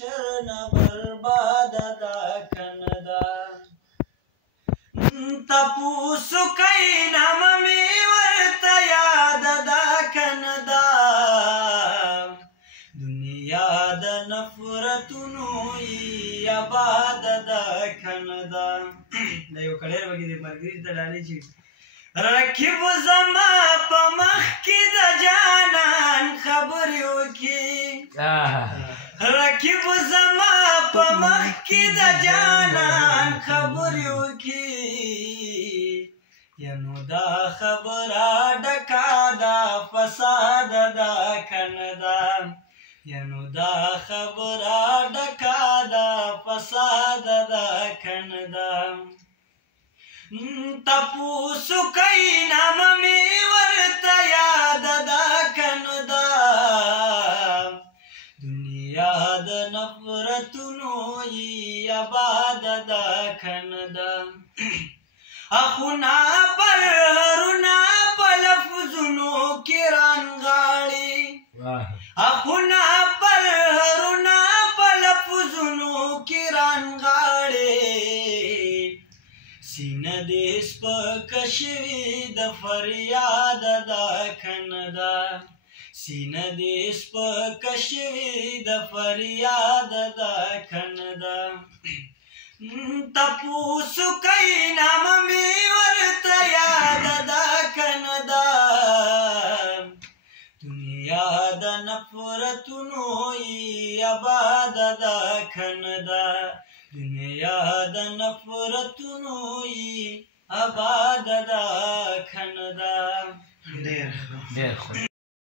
محشر نه برباد دا کنه دا تپوسو کئی نام می ورته یاد دا کنه دا دنیا د نفرتونو ای آباد دا کنه دا دا یو کړی وګي د مرګري ته ډالې چې رکیب زما په مخ کې د جانان خبرې وکړي رکیب زما په مخ کې د جانان خبرې وکړي ینو دا خبره ډکه ده فساد ده کنه ده ینو دا خبره ډکه ده فساد ده کنه ده تپوسو کئی نام می ورته یاد دا کنه دا دنیا د نفرتونو ای آباد دا کنه دا اخونا پر هرونا په لفظونو کې رانغاړي اخونا پر هرونا په لفظونو کې رانغاړي سینه دې سپکه شوې د فریاد دا کنه دا سینه دې سپکه شوې د فریاد دا کنه دا تپوسو کئی نام می ورته یاد دا کنه دا دنیا د نفرتونو ای آباد دا کنه دا دنیا د نفرتونو ای آباد دا کنه دا ډېر ښه